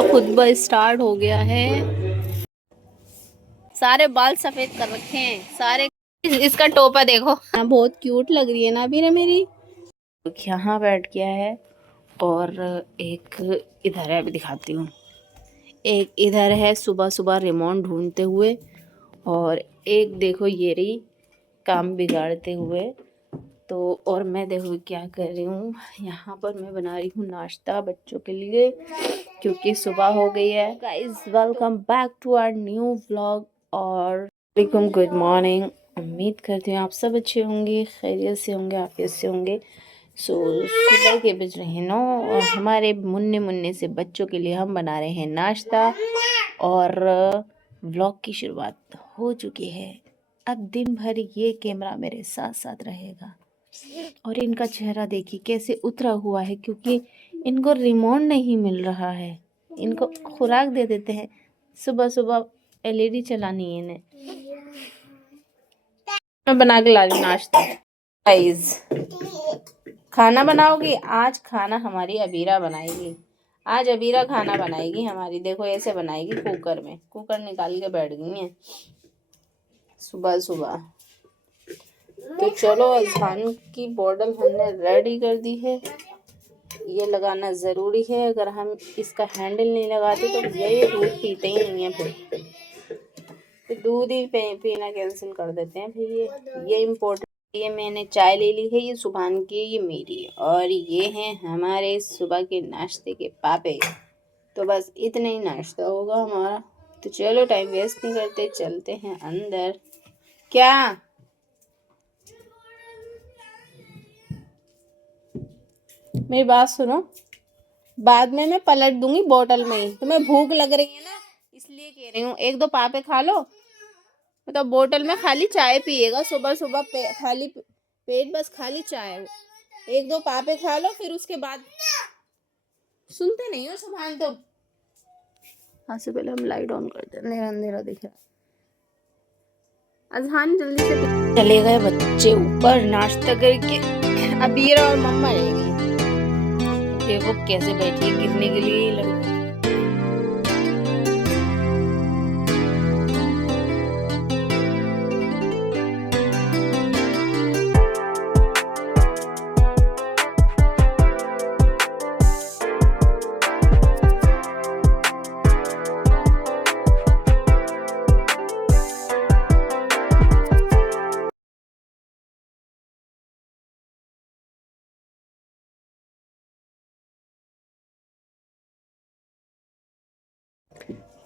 अब खुतबा स्टार्ट हो गया है। सारे बाल सफेद कर रखे हैं सारे। इसका टोपा देखो, बहुत क्यूट लग रही है ना अभी मेरी। यहाँ बैठ गया है और एक इधर है, अभी दिखाती हूँ। एक इधर है सुबह सुबह रिमोट ढूंढते हुए, और एक देखो ये रही काम बिगाड़ते हुए। तो और मैं देखो क्या कर रही हूँ, यहाँ पर मैं बना रही हूँ नाश्ता बच्चों के लिए, क्योंकि सुबह हो गई है। Guys welcome back to our new vlog और गुड मॉर्निंग। उम्मीद करती हूँ आप सब अच्छे होंगे, खैरियत से होंगे, आफियत से होंगे। सुबह के बज रहे हैं 9 और हमारे मुन्ने मुन्ने से बच्चों के लिए हम बना रहे हैं नाश्ता, और व्लॉग की शुरुआत हो चुकी है। अब दिन भर ये कैमरा मेरे साथ साथ रहेगा। और इनका चेहरा देखिए कैसे उतरा हुआ है, क्योंकि इनको रिमोट नहीं मिल रहा है। इनको खुराक दे देते हैं, सुबह सुबह एलईडी चलानी है इन्हें। मैं बना के ला रही नाश्ता। गाइस खाना बनाओगी? आज खाना हमारी अबीरा बनाएगी। आज अबीरा खाना बनाएगी हमारी। देखो ऐसे बनाएगी, कुकर में। कुकर निकाल के बैठ गई है सुबह सुबह। तो चलो अजहान की बॉटल हमने रेडी कर दी है। ये लगाना ज़रूरी है, अगर हम इसका हैंडल नहीं लगाते तो ये दूध पीते ही नहीं है। फिर दूध ही पीना कैंसिल कर देते हैं। फिर ये इम्पोर्टेंट। ये मैंने चाय ले ली है, ये सुभान की, ये मेरी, और ये हैं हमारे सुबह के नाश्ते के पापे। तो बस इतना ही नाश्ता होगा हमारा। तो चलो टाइम वेस्ट नहीं करते, चलते हैं अंदर। क्या मेरी बात सुनो, बाद में मैं पलट दूंगी बोतल में ही। तुम्हें भूख लग रही है ना, इसलिए कह रही हूँ। एक दो पापे खा लो, मतलब बोतल में खाली चाय पिएगा सुबह सुबह। खाली पेट बस खाली चाय। एक दो पापे खा लो, फिर उसके बाद। सुनते नहीं हो सुभान तुम। हाँ से पहले हम लाइट ऑन करते हैं, अंधेरा अंधेरा दिख रहा है। अजहान जल्दी से चले गए बच्चे ऊपर नाश्ता करके। अबीरा और मम्मा रह गई। देखो कैसे बैठी है, गिरने के लिए ही लग।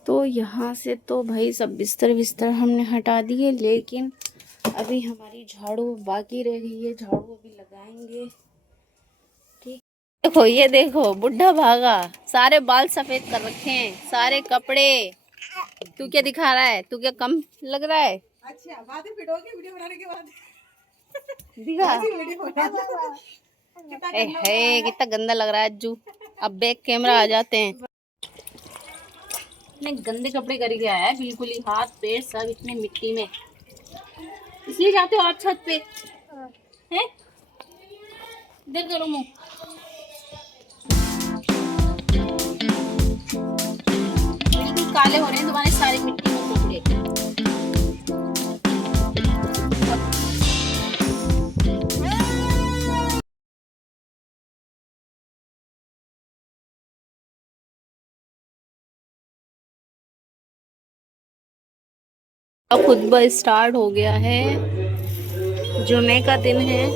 तो यहाँ से तो भाई सब बिस्तर बिस्तर हमने हटा दिए, लेकिन अभी हमारी झाड़ू बाकी रह गई है। झाड़ू अभी लगाएंगे। ठीक। देखो ये देखो, बुढ़ा भागा, सारे बाल सफेद कर रखे हैं, सारे कपड़े। तू क्या दिखा रहा है? तू क्या कम लग रहा है? अच्छा बातें पिटोगे वीडियो बनाने के बाद। दिखा कितना गंदा लग रहा है अज्जू। अब बैक कैमरा आ जाते हैं। इतने गंदे कपड़े करके आया है, बिल्कुल ही हाथ पैर सब इतने मिट्टी में। इसलिए जाते हो आप छत पे हैं? इधर करो मुंह। बिल्कुल काले हो रहे हैं तुम्हारे सारे मिट्टी में कपड़े। अब खुतबा स्टार्ट हो गया है। जुमे का दिन है।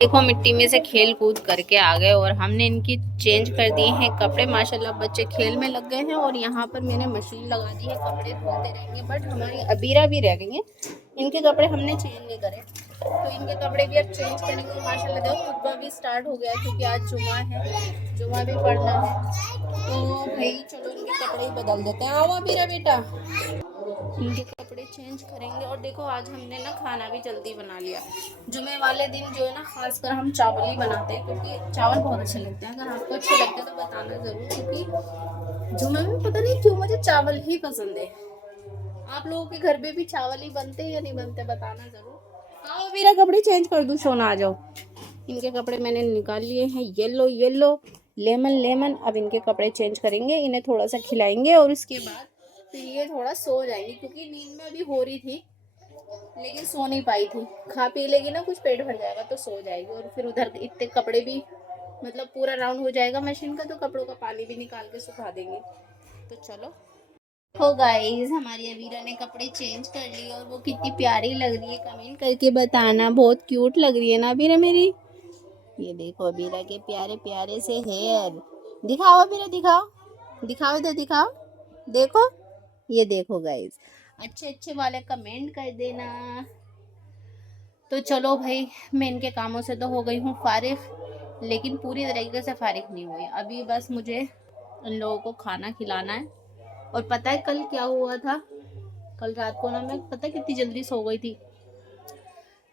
देखो मिट्टी में से खेल कूद करके आ गए, और हमने इनकी चेंज कर दिए हैं कपड़े। माशाल्लाह बच्चे खेल में लग गए हैं, और यहाँ पर मैंने मशीन लगा दी है, कपड़े धुलते रहेंगे। बट हमारी अबीरा भी रह गई हैं, इनके कपड़े हमने चेंज नहीं करे, तो इनके कपड़े भी अब चेंज करेंगे। माशाल्लाह देखो खुतबा भी स्टार्ट हो गया, क्योंकि आज जुमा है, जुमा भी पढ़ना है। तो भाई चलो इनके कपड़े ही बदल देते हैं। आओ अबीरा बेटा, इनके कपड़े चेंज करेंगे। और देखो आज हमने ना खाना भी जल्दी बना लिया। जुमे वाले दिन जो है ना, खासकर हम चावल ही बनाते हैं, क्योंकि चावल बहुत अच्छे लगते हैं। अगर आपको अच्छे लगते हैं तो बताना ज़रूर, क्योंकि जुमे में पता नहीं क्यों मुझे चावल ही पसंद है। आप लोगों के घर पे भी चावल ही बनते हैं या नहीं बनते, बताना ज़रूर। आओ मेरा कपड़े चेंज कर दूँ, सोना आ जाओ। इनके कपड़े मैंने निकाल लिए हैं, येलो येलो लेमन लेमन। अब इनके कपड़े चेंज करेंगे, इन्हें थोड़ा सा खिलाएंगे और उसके बाद फिर ये थोड़ा सो जाएंगी, क्योंकि नींद में अभी हो रही थी लेकिन सो नहीं पाई थी। खा पी लेगी ना कुछ, पेट भर जाएगा तो सो जाएगी। और फिर उधर इतने कपड़े भी मतलब पूरा राउंड हो जाएगा मशीन का, तो कपड़ों का पानी भी निकाल के सुखा देंगे। तो चलो हो गाइस, हमारी अबीरा ने कपड़े चेंज कर लिए और वो कितनी प्यारी लग रही है, कमेंट करके बताना। बहुत क्यूट लग रही है ना अबीरा मेरी। ये देखो अबीरा के प्यारे प्यारे से हेयर। दिखाओ अबीरा, दिखाओ दिखाओ, इधर दिखाओ, देखो। ये देखो गाइस, अच्छे अच्छे वाले कमेंट कर देना। तो चलो भाई, मैं इनके कामों से तो हो गई हूँ फारिग, लेकिन पूरी तरीके से फारिग नहीं हुई। अभी बस मुझे इन लोगों को खाना खिलाना है। और पता है कल क्या हुआ था? कल रात को ना मैं पता है कितनी जल्दी सो गई थी।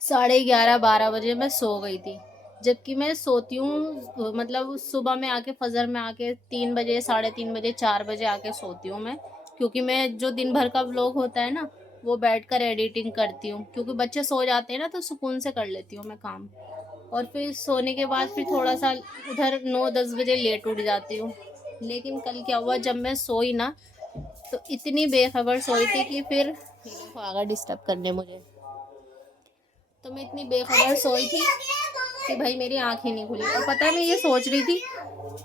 11:30-12 बजे मैं सो गई थी। जबकि मैं सोती हूँ मतलब सुबह में आके, फजर में आके 3 बजे, 3:30 बजे, 4 बजे आके सोती हूँ मैं। क्योंकि मैं जो दिन भर का व्लॉग होता है ना, वो बैठकर एडिटिंग करती हूँ। क्योंकि बच्चे सो जाते हैं ना, तो सुकून से कर लेती हूँ मैं काम। और फिर सोने के बाद फिर थोड़ा सा उधर 9-10 बजे लेट उठ जाती हूँ। लेकिन कल क्या हुआ, जब मैं सोई ना तो इतनी बेखबर सोई थी कि फिर ये देखो आगा डिस्टर्ब करने मुझे। तो मैं इतनी बेखबर सोई थी कि भाई मेरी आंखें नहीं खुली। और पता है मैं ये सोच रही थी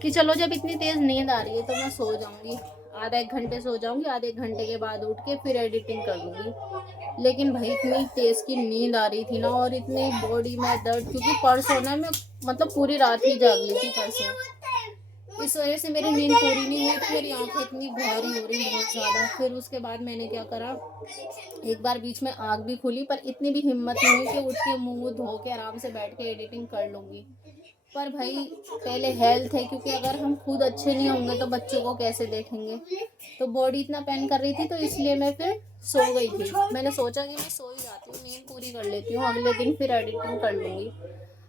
कि चलो जब इतनी तेज़ नींद आ रही है तो मैं सो जाऊंगी, आधा एक घंटे सो जाऊंगी, आधे एक घंटे के बाद उठ के फिर एडिटिंग कर लूँगी। लेकिन भाई इतनी तेज़ की नींद आ रही थी ना, और इतनी बॉडी में दर्द, क्योंकि परसों ना मैं मतलब पूरी रात ही जाग ली थी परसों। इस वजह से मेरी नींद पूरी नहीं हुई, तो मेरी आंखें इतनी भारी हो रही बहुत ज़्यादा। फिर उसके बाद मैंने क्या करा, एक बार बीच में आँख भी खुली, पर इतनी भी हिम्मत नहीं हुई कि उठ के मुंह धो के आराम से बैठ के एडिटिंग कर लूँगी। पर भाई पहले हेल्थ है, क्योंकि अगर हम खुद अच्छे नहीं होंगे तो बच्चों को कैसे देखेंगे। तो बॉडी इतना पेन कर रही थी, तो इसलिए मैं फिर सो गई थी। मैंने सोचा कि मैं सो ही जाती हूँ, नींद पूरी कर लेती हूँ, अगले दिन फिर एडिटिंग कर लूँगी।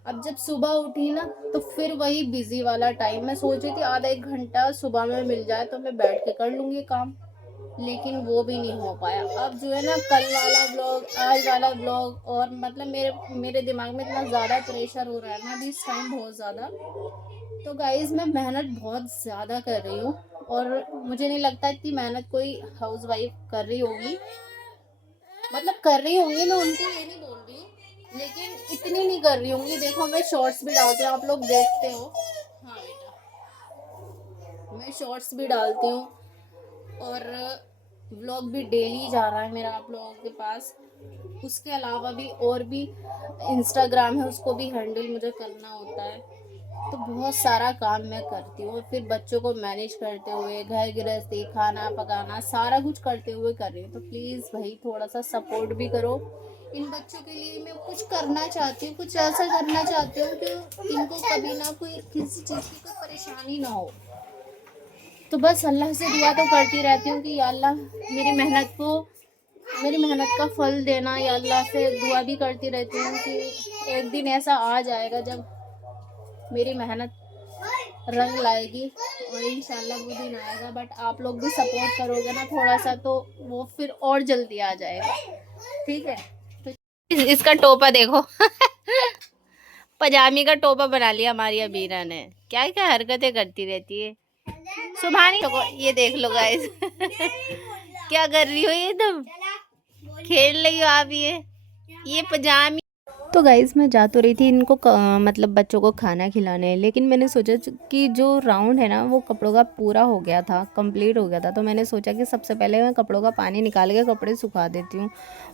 अब जब सुबह उठी ना, तो फिर वही बिजी वाला टाइम। मैं सोच रही थी आधा एक घंटा सुबह में मिल जाए तो मैं बैठ के कर लूँगी काम, लेकिन वो भी नहीं हो पाया। अब जो है ना, कल वाला ब्लॉग, आज वाला ब्लॉग, और मतलब मेरे दिमाग में इतना ज़्यादा प्रेशर हो रहा है ना अभी इस टाइम, बहुत ज़्यादा। तो गाइज़ मैं मेहनत बहुत ज़्यादा कर रही हूँ, और मुझे नहीं लगता इतनी मेहनत कोई हाउसवाइफ कर रही होगी। मतलब कर रही होंगी, मैं उनको ये नहीं बोल रही हूँ, लेकिन इतनी नहीं कर रही होंगी। देखो मैं शॉर्ट्स भी डालती हूँ, आप लोग देखते हो। हाँ बेटा, मैं शॉर्ट्स भी डालती हूँ, और व्लॉग भी डेली जा रहा है मेरा आप लोगों के पास। उसके अलावा भी और भी इंस्टाग्राम है, उसको भी हैंडल मुझे करना होता है। तो बहुत सारा काम मैं करती हूँ, फिर बच्चों को मैनेज करते हुए, घर गृहस्थी, खाना पकाना, सारा कुछ करते हुए कर रही हूँ। तो प्लीज़ भाई थोड़ा सा सपोर्ट भी करो। इन बच्चों के लिए मैं कुछ करना चाहती हूँ, कुछ ऐसा करना चाहती हूँ कि इनको कभी ना कोई किसी चीज़ की कोई परेशानी ना हो। तो बस अल्लाह से दुआ तो करती रहती हूँ कि या अल्लाह मेरी मेहनत का फल देना। या अल्लाह से दुआ भी करती रहती हूँ कि एक दिन ऐसा आ जाएगा जब मेरी मेहनत रंग लाएगी, और इंशाल्लाह वो दिन आएगा। बट आप लोग भी सपोर्ट करोगे ना थोड़ा सा, तो वो फिर और जल्दी आ जाएगा। ठीक है, तो इसका टोपा देखो पजामी का टोपा बना लिया हमारी अबीरा ने। क्या क्या हरकतें करती रहती है सुभानी। ये देख लो गाइस क्या कर रही हो, ये तुम खेल रही हो आप ये पजामी। तो गाइस मैं जा तो रही थी इनको मतलब बच्चों को खाना खिलाने, लेकिन मैंने सोचा कि जो राउंड है ना वो कपड़ों का पूरा हो गया था, कंप्लीट हो गया था। तो मैंने सोचा कि सबसे पहले मैं कपड़ों का पानी निकाल के कपड़े सुखा देती हूँ,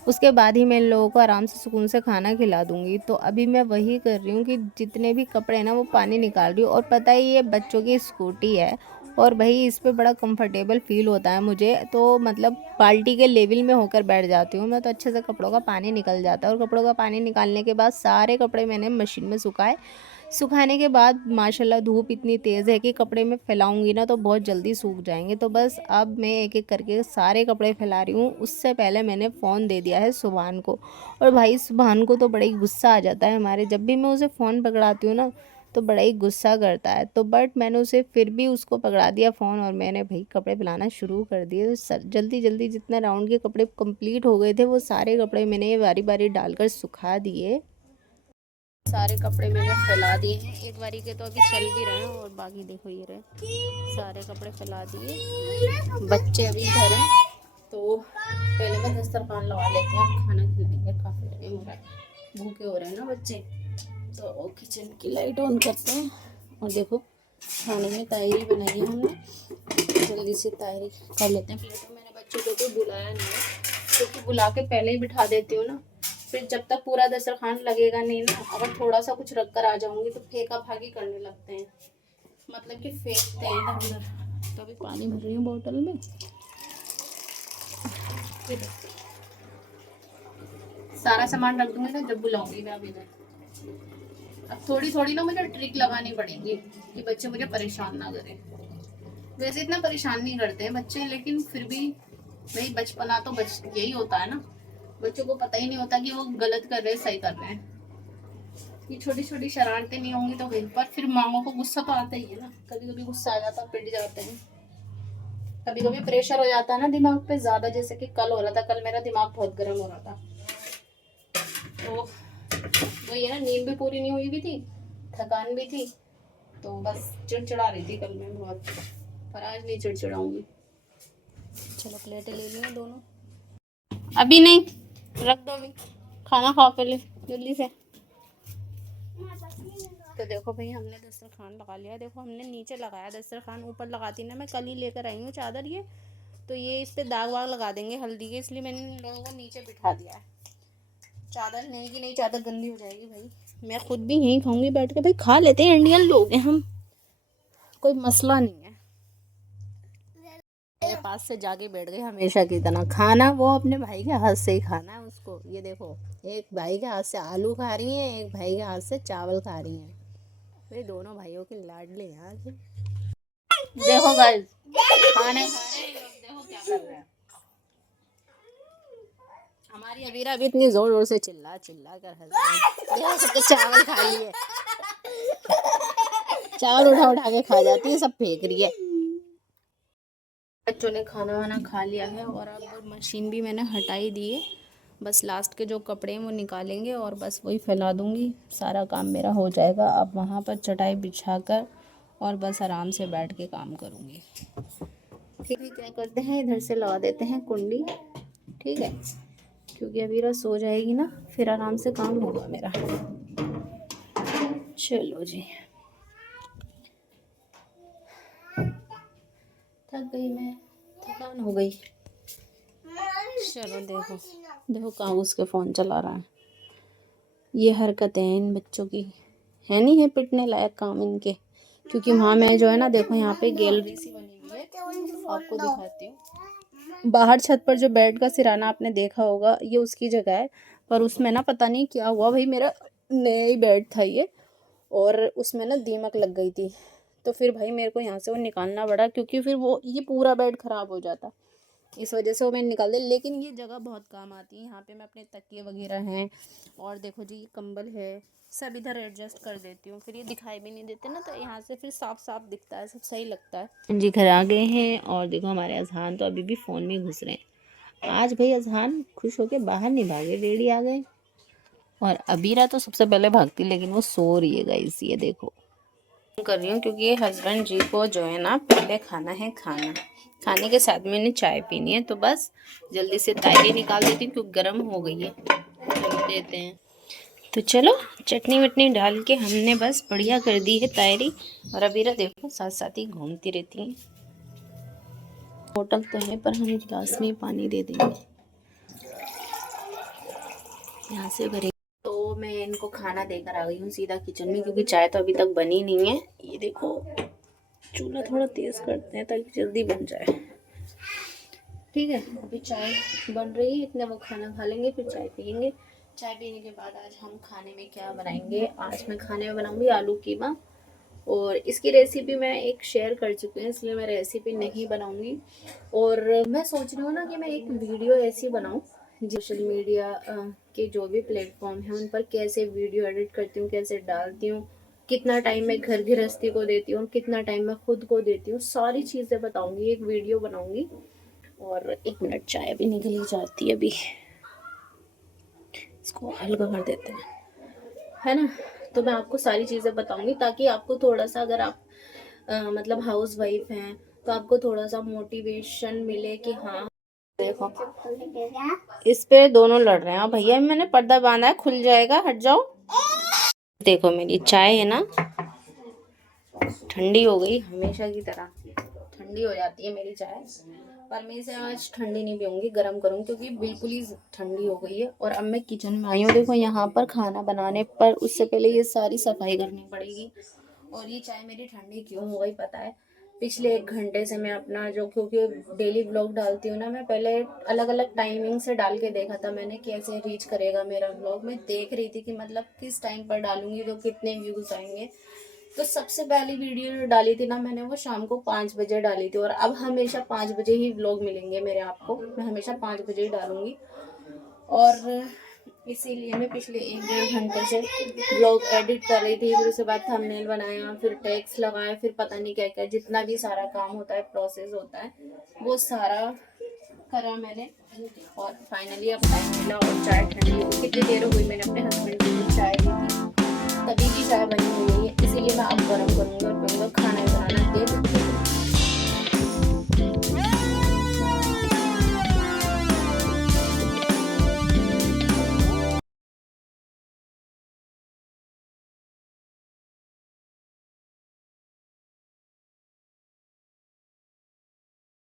उसके बाद ही मैं इन लोगों को आराम से सुकून से खाना खिला दूँगी। तो अभी मैं वही कर रही हूँ कि जितने भी कपड़े हैं ना वो पानी निकाल रही हूँ। और पता है ये बच्चों की स्कूटी है, और भाई इस पे बड़ा कंफर्टेबल फ़ील होता है मुझे। तो मतलब बाल्टी के लेवल में होकर बैठ जाती हूँ मैं, तो अच्छे से कपड़ों का पानी निकल जाता है। और कपड़ों का पानी निकालने के बाद सारे कपड़े मैंने मशीन में सुखाए। सुखाने के बाद माशाल्लाह धूप इतनी तेज़ है कि कपड़े में फैलाऊंगी ना तो बहुत जल्दी सूख जाएंगे। तो बस अब मैं एक एक करके सारे कपड़े फैला रही हूँ। उससे पहले मैंने फ़ोन दे दिया है सुभान को, और भाई सुभान को तो बड़ा ही गुस्सा आ जाता है हमारे, जब भी मैं उसे फ़ोन पकड़ाती हूँ ना तो बड़ा ही गुस्सा करता है। तो बट मैंने उसे फिर भी उसको पकड़ा दिया फ़ोन, और मैंने भाई कपड़े फैलाना शुरू कर दिए। तो जल्दी जल्दी जितना राउंड के कपड़े कंप्लीट हो गए थे वो सारे कपड़े मैंने बारी बारी डालकर सुखा दिए। सारे कपड़े मैंने फैला दिए हैं, एक बारी के तो अभी चल भी रहे हैं और बाकी देखो ये रहे सारे कपड़े फैला दिए। बच्चे अभी घर हैं तो पहले मैं दस्तरखान लगा लेती हूँ, खाना खिलाएंगे, काफ़ी टाइम हो रहा है, भूखे हो रहे हैं ना बच्चे। तो किचन की लाइट ऑन करते हैं और देखो खाने में तायरी बनाई है हमने, जल्दी से तायरी कर लेते हैं। प्लेटों मैंने बच्चों को तो बुलाया नहीं है क्योंकि बुला के पहले ही बिठा देती हूँ ना, फिर जब तक पूरा दस्तरखान लगेगा नहीं ना, अगर थोड़ा सा कुछ रख कर आ जाऊंगी तो फेंका फाकी करने लगते हैं, मतलब कि फेंकते हैं इधर उधर। तो अभी पानी भर रही हूँ बोतल में, फिर सारा सामान रख दूंगी ना जब बुलाऊंगी मैं। अभी अब थोड़ी थोड़ी ना मुझे ट्रिक लगानी पड़ेगी कि बच्चे मुझे परेशान ना करें। वैसे इतना परेशान नहीं करते हैं बच्चे, लेकिन फिर भी भाई बचपना तो यही होता है ना, बच्चों को पता ही नहीं होता कि वो गलत कर रहे हैं सही कर रहे हैं। ये छोटी छोटी शरारतें नहीं होंगी तो वहीं पर फिर मामों को गुस्सा तो आता ही है ना, कभी कभी गुस्सा आ जाता है, पिट जाते हैं, कभी कभी प्रेशर हो जाता है ना दिमाग पे ज्यादा, जैसे कि कल हो रहा था, कल मेरा दिमाग बहुत गर्म हो रहा था। तो वो ये ना, नींद भी पूरी नहीं हुई भी थी, थकान भी थी, तो बस चिड़चिड़ा रही थी कल मैं बहुत, पर आज नहीं चिड़चिड़ाऊंगी। चलो प्लेटें ले ली हैं दोनों, अभी नहीं, रख दो, अभी खाना खाओ पहले जल्दी से। तो देखो भाई हमने दस्तरखान लगा लिया, देखो हमने नीचे लगाया दस्तरखान, ऊपर लगाती ना, मैं कल ही लेकर आई हूँ चादर ये, तो ये इस पे दाग वाग लगा देंगे हल्दी के, इसलिए मैंने इन लोगों को नीचे बिठा दिया है। चादर नहीं की नहीं, चादर गंदी हो जाएगी भाई, मैं खुद भी यहीं खाऊंगी बैठ के, भाई खा लेते हैं, इंडियन लोग हैं हम, कोई मसला नहीं है। मेरे पास से जाके बैठ गए हमेशा की तरह, खाना वो अपने भाई के हाथ से ही खाना है उसको। ये देखो एक भाई के हाथ से आलू खा रही हैं, एक भाई के हाथ से चावल खा रही हैं, वे दोनों भाइयों के लाडले हैं आज। देखो गाइस खाने खा रहे हैं लोग, देखो क्या कर रहे हैं। हमारी अबीरा भी इतनी जोर जोर से चिल्ला चिल्ला कर हंस रही है, देखो सबके चावल खा रही है, चावल उठा उठा के खा जाती है, सब फेंक रही है। बच्चों ने खाना वाना खा लिया है और अब मशीन भी मैंने हटाई दी है, बस लास्ट के जो कपड़े हैं वो निकालेंगे और बस वही फैला दूंगी, सारा काम मेरा हो जाएगा। अब वहाँ पर चटाई बिछा कर और बस आराम से बैठ के काम करूँगी। ठीक है, क्या करते हैं इधर से लगा देते हैं कुंडी, ठीक है, क्योंकि अभी सो जाएगी ना, फिर आराम से काम होगा मेरा। चलो जी, थक गई मैं, थकान हो गई। चलो देखो देखो कागज के फ़ोन चला रहा है, ये हरकतें हैं इन बच्चों की, है नहीं है पिटने लायक काम इनके। क्योंकि वहाँ मैं जो है ना, देखो यहाँ पे गैलरी सी बनी हुई है, आपको दिखाती हूँ। बाहर छत पर जो बेड का सिराना आपने देखा होगा, ये उसकी जगह है, पर उसमें ना पता नहीं क्या हुआ भाई, मेरा नया ही बेड था ये, और उसमें ना दीमक लग गई थी, तो फिर भाई मेरे को यहाँ से वो निकालना पड़ा, क्योंकि फिर वो ये पूरा बेड ख़राब हो जाता, इस वजह से वो मैंने निकाल दिया। लेकिन ये जगह बहुत काम आती है, यहाँ पे मैं अपने तकिए वगैरह हैं, और देखो जी ये कंबल है, सब इधर एडजस्ट कर देती हूँ, फिर ये दिखाई भी नहीं देते ना, तो यहाँ से फिर साफ साफ दिखता है, सब सही लगता है। जी घर आ गए हैं और देखो हमारे अजहान तो अभी भी फ़ोन में घुस रहे हैं। आज भाई अजहान खुश होके बाहर नहीं भागे, रेडी आ गए, और अबीरा तो सबसे पहले भागती, लेकिन वो सो रही है गाइस, ये देखो कर रही हूँ, क्योंकि ये हस्बैंड जी को जो है ना पहले खाना है, खाना खाने के साथ मैंने चाय पीनी है, तो बस जल्दी से तायरी निकाल देती हूँ क्योंकि गर्म हो गई है, चलो देते हैं। तो चलो चटनी वटनी डाल के हमने बस बढ़िया कर दी है तायरी, और अबीरा देखो साथ साथ ही घूमती रहती हैं। बोतल तो है पर हम गिलास में पानी दे देंगे, यहाँ से भरे। तो मैं इनको खाना देकर आ गई हूँ सीधा किचन में, क्योंकि चाय तो अभी तक बनी नहीं है। ये देखो चूल्हा थोड़ा तेज़ करते हैं ताकि जल्दी बन जाए, ठीक है। अभी चाय बन रही है, इतने वो खाना खा लेंगे फिर चाय पियेंगे। चाय पीने के बाद आज हम खाने में क्या बनाएंगे, आज मैं खाने में बनाऊंगी आलू कीमा, और इसकी रेसिपी मैं एक शेयर कर चुकी हूँ, इसलिए मैं रेसिपी नहीं बनाऊंगी। और मैं सोच रही हूँ ना कि मैं एक वीडियो ऐसी बनाऊँ, सोशल मीडिया के जो भी प्लेटफॉर्म हैं उन पर कैसे वीडियो एडिट करती हूँ, कैसे डालती हूँ, कितना टाइम मैं घर गृहस्थी को देती हूँ, कितना टाइम मैं खुद को देती हूँ, सारी चीज़ें बताऊँगी, एक वीडियो बनाऊँगी। और 1 मिनट, चाय भी निकली जाती है अभी, इसको हल्का कर देते हैं, है ना। तो मैं आपको सारी चीज़ें बताऊंगी, ताकि आपको थोड़ा सा, अगर आप मतलब हाउस वाइफ हैं, तो आपको थोड़ा सा मोटिवेशन मिले कि हाँ। देखो इस पे दोनों लड़ रहे हैं। भैया मैंने पर्दा बांधा है, खुल जाएगा, हट जाओ। देखो मेरी चाय है ना, ठंडी हो गई, हमेशा की तरह ठंडी हो जाती है मेरी चाय, पर मैं इसे आज ठंडी नहीं पीऊँगी, गर्म करूँगी, क्योंकि बिल्कुल ही ठंडी हो गई है। और अब मैं किचन में आई हूँ। देखो यहाँ पर खाना बनाने पर उससे पहले ये सारी सफाई करनी पड़ेगी। और ये चाय मेरी ठंडी क्यों हो गई पता है? पिछले 1 घंटे से मैं अपना जो, क्योंकि डेली ब्लॉग डालती हूँ ना, मैं पहले अलग अलग टाइमिंग से डाल के देखा था मैंने, कैसे रीच करेगा मेरा ब्लॉग। मैं देख रही थी कि मतलब किस टाइम पर डालूंगी तो कितने व्यूज़ आएंगे। तो सबसे पहली वीडियो जो डाली थी ना मैंने, वो शाम को 5 बजे डाली थी। और अब हमेशा 5 बजे ही व्लॉग मिलेंगे मेरे आपको, मैं हमेशा 5 बजे ही डालूंगी। और इसीलिए मैं पिछले 1 डेढ़ घंटे से व्लॉग एडिट कर रही थी, फिर उसके बाद थंबनेल बनाया, फिर टैग्स लगाया, फिर पता नहीं क्या क्या, जितना भी सारा काम होता है, प्रोसेस होता है, वो सारा करा मैंने। और फाइनली अब टाइम मिला और चाय ठंडी हो गई। कितनी देर हो गई मैंने अपने हस्बैंड को चाय दी थी, तभी की चाय बनी हुई है। इसीलिए मैं अब गर्म करूँगी और पीऊँगा। खाना बनाना दे दूँगी।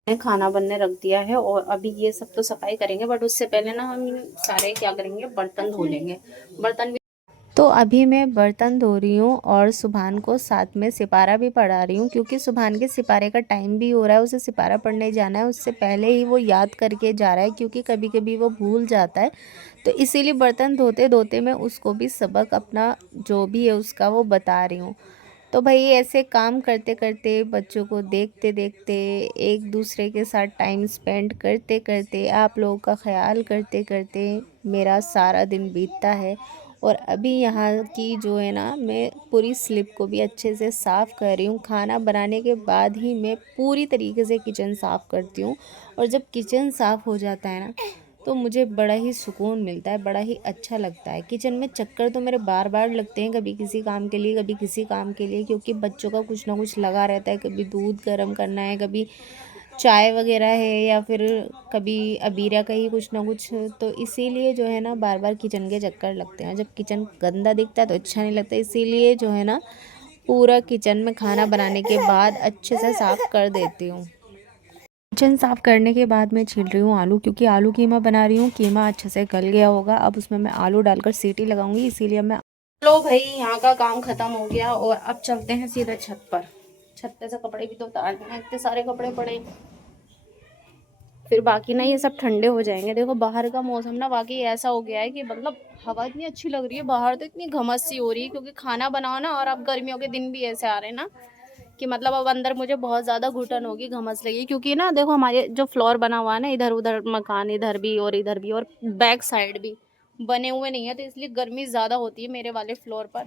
खाना बनने रख दिया है और अभी ये सब तो सफाई करेंगे, बट उससे पहले ना हम सारे क्या करेंगे, बर्तन धो लेंगे। बर्तन भी, तो अभी मैं बर्तन धो रही हूँ और सुभान को साथ में सिपारा भी पढ़ा रही हूँ, क्योंकि सुभान के सिपारे का टाइम भी हो रहा है, उसे सिपारा पढ़ने जाना है। उससे पहले ही वो याद करके जा रहा है, क्योंकि कभी कभी वो भूल जाता है। तो इसीलिए बर्तन धोते धोते मैं उसको भी सबक अपना जो भी है उसका वो बता रही हूँ। तो भाई ऐसे काम करते करते, बच्चों को देखते देखते, एक दूसरे के साथ टाइम स्पेंड करते करते, आप लोगों का ख्याल करते करते मेरा सारा दिन बीतता है। और अभी यहाँ की जो है ना, मैं पूरी स्लिप को भी अच्छे से साफ़ कर रही हूँ। खाना बनाने के बाद ही मैं पूरी तरीके से किचन साफ़ करती हूँ। और जब किचन साफ़ हो जाता है ना, तो मुझे बड़ा ही सुकून मिलता है, बड़ा ही अच्छा लगता है। किचन में चक्कर तो मेरे बार बार लगते हैं, कभी किसी काम के लिए, कभी किसी काम के लिए, क्योंकि बच्चों का कुछ ना कुछ लगा रहता है। कभी दूध गर्म करना है, कभी चाय वगैरह है, या फिर कभी अबीरा का ही कुछ ना कुछ। तो इसीलिए जो है ना, बार बार किचन के चक्कर लगते हैं। जब किचन गंदा दिखता है तो अच्छा नहीं लगता, इसीलिए जो है ना, पूरा किचन में खाना बनाने के बाद अच्छे से साफ़ कर देती हूँ। किचन साफ़ करने के बाद मैं छील रही हूँ आलू, क्योंकि आलू कीमा बना रही हूँ। कीमा अच्छे से गल गया होगा, अब उसमें मैं आलू डालकर सीटी लगाऊंगी, इसीलिए मैं। लो भाई, यहाँ का काम ख़त्म हो गया और अब चलते हैं सीधे छत पर। छत पे से कपड़े भी तो उतारने हैं, इतने सारे कपड़े पड़े। फिर बाकी ना ये सब ठंडे हो जाएंगे। देखो बाहर का मौसम ना वाकई ऐसा हो गया है कि मतलब हवा इतनी अच्छी लग रही है, बाहर तो इतनी घमस सी हो रही है, क्योंकि खाना बनाओ ना, और अब गर्मियों के दिन भी ऐसे आ रहे हैं ना कि मतलब अब अंदर मुझे बहुत ज़्यादा घुटन होगी, घमस लगी। क्योंकि ना देखो हमारे जो फ्लोर बना हुआ है ना, इधर उधर मकान, इधर भी और बैक साइड भी बने हुए नहीं है, तो इसलिए गर्मी ज़्यादा होती है मेरे वाले फ्लोर पर।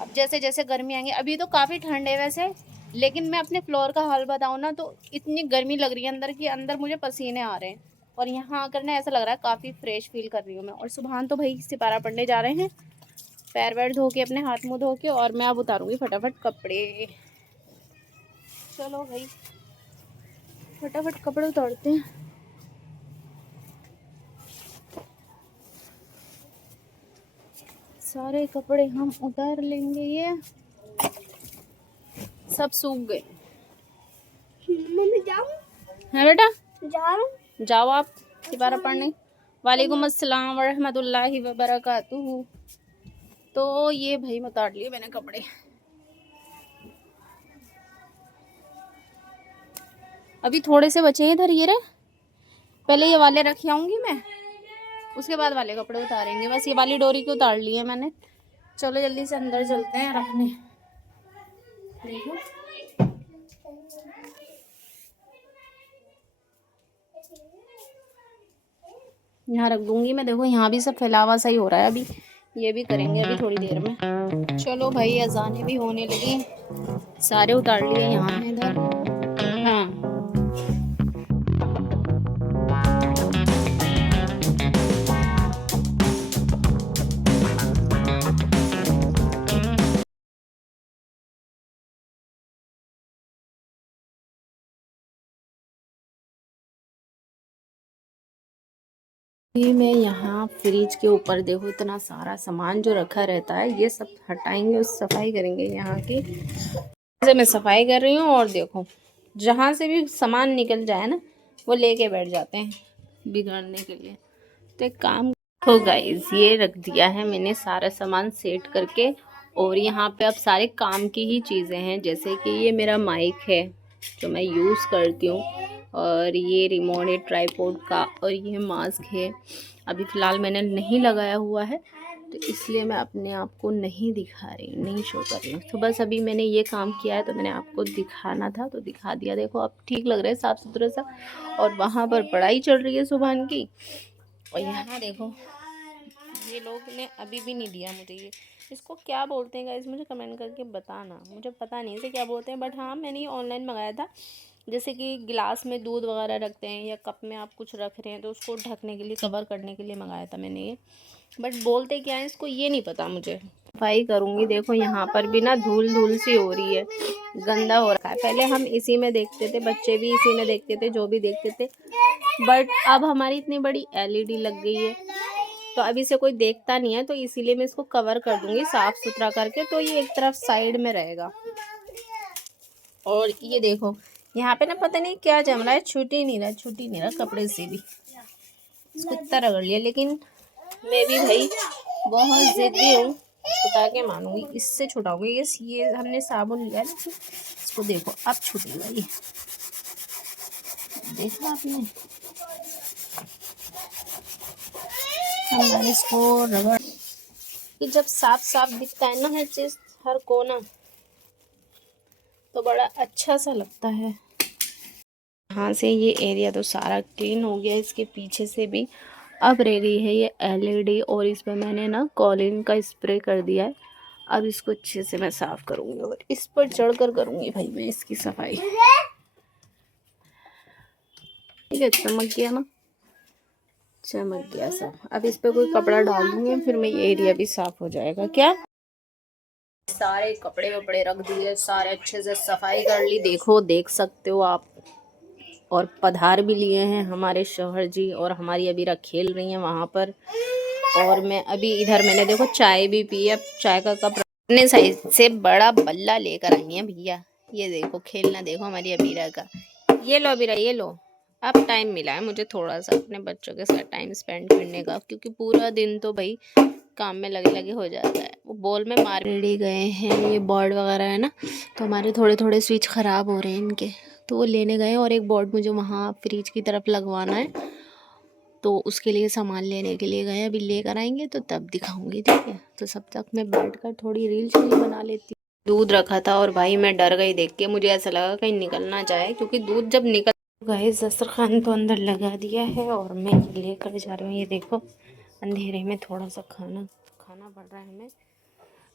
अब जैसे जैसे गर्मी आएंगी, अभी तो काफ़ी ठंड है वैसे, लेकिन मैं अपने फ्लोर का हाल बताऊँ ना, तो इतनी गर्मी लग रही है अंदर की, अंदर मुझे पसीने आ रहे हैं। और यहाँ आकर ना ऐसा लग रहा है काफ़ी फ्रेश फील कर रही हूँ मैं। और सुबह तो भाई सिपारा पढ़ने जा रहे हैं, पैर वैर धो के, अपने हाथ मुँह धो के, और मैं अब उतारूँगी फटाफट कपड़े। चलो भाई फटाफट कपड़े उतारते हैं। सारे कपड़े हम उतार लेंगे। ये सब सूख गए। मम्मी जाऊं? है बेटा, जाऊं? जाओ आप सिपारा पढ़ने। वालेकुम अस्सलाम वरहमतुल्लाहि वबरकातुहू। तो ये भाई उतार लिए मैंने कपड़े। अभी थोड़े से बचे हैं इधर, ये रहे। पहले ये वाले रख आऊंगी मैं, उसके बाद वाले कपड़े उतारेंगे। बस ये वाली डोरी को उतार ली है मैंने। चलो जल्दी से अंदर चलते हैं रखने। देखो यहाँ रख दूंगी मैं। देखो यहाँ भी सब फैलावा सा ही हो रहा है। अभी ये भी करेंगे अभी थोड़ी देर में। चलो भाई अजानें भी होने लगी, सारे उतार लिए यहाँ हैं इधर। हाँ ये मैं यहाँ फ्रिज के ऊपर देखो इतना सारा सामान जो रखा रहता है, ये सब हटाएंगे और सफाई करेंगे यहाँ की। से मैं सफाई कर रही हूँ और देखो जहाँ से भी सामान निकल जाए ना वो लेके बैठ जाते हैं बिगाड़ने के लिए। तो एक काम हो गाइस, ये रख दिया है मैंने सारा सामान सेट करके। और यहाँ पे अब सारे काम की ही चीज़ें हैं, जैसे कि ये मेरा माइक है जो मैं यूज़ करती हूँ, और ये रिमोट है ट्राइपॉड का, और ये मास्क है। अभी फ़िलहाल मैंने नहीं लगाया हुआ है तो इसलिए मैं अपने आप को नहीं दिखा रही हूँ, नहीं शो कर रही हूँ। तो बस अभी मैंने ये काम किया है तो मैंने आपको दिखाना था तो दिखा दिया। देखो अब ठीक लग रहा है साफ़ सुथरा सा। और वहाँ पर पढ़ाई चल रही है सुबह की। और यहाँ देखो ये लोग ने अभी भी नहीं दिया मुझे ये, इसको क्या बोलते हैं गाइस मुझे कमेंट करके बताना, मुझे पता नहीं इसे क्या बोलते हैं। बट हाँ मैंने ये ऑनलाइन मंगाया था, जैसे कि गिलास में दूध वगैरह रखते हैं या कप में आप कुछ रख रहे हैं तो उसको ढकने के लिए, कवर करने के लिए मंगाया था मैंने ये। बट बोलते क्या है इसको ये नहीं पता मुझे। सफाई करूँगी। देखो यहाँ पर भी ना धूल धूल सी हो रही है, गंदा हो रखा है। पहले हम इसी में देखते थे, बच्चे भी इसी में देखते थे, जो भी देखते थे। बट अब हमारी इतनी बड़ी एलईडी लग गई है तो अभी से कोई देखता नहीं है, तो इसीलिए मैं इसको कवर कर दूंगी साफ सुथरा करके, तो ये एक तरफ साइड में रहेगा। और ये देखो यहाँ पे ना पता नहीं क्या जम रहा है, छूट ही नहीं रहा कपड़े से भी, इसको इतना रगड़ लिया। लेकिन मैं भी भाई बहुत जिद्दी हूँ, छुटा के मानूंगी, इससे छुटाऊंगी। ये हमने साबुन लिया ना, इसको देखो अब छूटेगा ये, देखा आपने। इसको रगड़ कि जब साफ साफ दिखता है ना हर चीज़, हर कोना, तो बड़ा अच्छा सा लगता है। यहाँ से ये एरिया तो सारा क्लीन हो गया, इसके पीछे से भी। अब रेडी है ये एलईडी, और इस पर मैंने ना कॉलिन का स्प्रे कर दिया है। अब इसको अच्छे से मैं साफ करूँगी और इस पर चढ़कर करूँगी भाई मैं इसकी सफाई। ठीक है, चमक गया ना, चमक गया सब। अब इस पर कोई कपड़ा डाल दूँगी, फिर मैं ये एरिया भी साफ हो जाएगा। क्या सारे कपड़े वपड़े रख दिए, सारे अच्छे से सफाई कर ली। देखो देख सकते हो आप। और पधार भी लिए हैं हमारे शौहर जी, और हमारी अबीरा खेल रही हैं वहाँ पर। और मैं अभी इधर मैंने देखो चाय भी पी। अब चाय का कप अपने साइज से बड़ा बल्ला लेकर आई हैं भैया। ये देखो खेलना देखो हमारी अबीरा का। ये लो अबीरा ये लो। अब टाइम मिला है मुझे थोड़ा सा अपने बच्चों के साथ टाइम स्पेंड करने का, क्योंकि पूरा दिन तो भाई काम में लगे लगे हो जाता है। वो बॉल में मार रेडी गए हैं, ये बोर्ड वगैरह है ना, तो हमारे थोड़े थोड़े स्विच ख़राब हो रहे हैं इनके, तो वो लेने गए। और एक बोर्ड मुझे वहाँ फ्रिज की तरफ लगवाना है, तो उसके लिए सामान लेने के लिए गए। अभी लेकर आएंगे तो तब दिखाऊंगी, ठीक है। तो सब तक मैं बैठकर थोड़ी रील बना लेती हूँ। दूध रखा था और भाई मैं डर गई देख के, मुझे ऐसा लगा कहीं निकल ना जाए, क्योंकि दूध जब निकल गए। दस्तरखान तो अंदर लगा दिया है और मैं ये लेकर जा रही हूँ। ये देखो अंधेरे में थोड़ा सा खाना खाना पड़ रहा है हमें।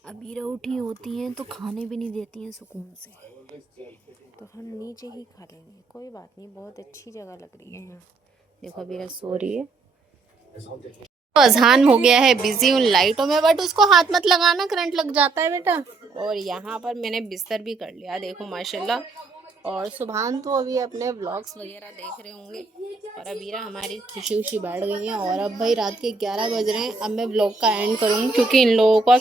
अबीरा उठी होती हैं तो खाने भी नहीं देती हैं सुकून से, तो हम नीचे ही खा लेंगे, कोई बात नहीं। बहुत अच्छी जगह लग रही है यहाँ। देखो अबीरा सो रही है। तो अजहान हो गया है बिजी उन लाइटों में, बट उसको हाथ मत लगाना, करंट लग जाता है बेटा। और यहाँ पर मैंने बिस्तर भी कर लिया देखो माशाल्लाह। और सुभान तो अभी अपने व्लॉग्स वगैरह देख रहे होंगे, और अबीरा हमारी खुशी खुशी बैठ गई हैं। और अब भाई रात के 11 बज रहे हैं। अब मैं व्लॉग का एंड करूँगी, क्योंकि इन लोगों को अब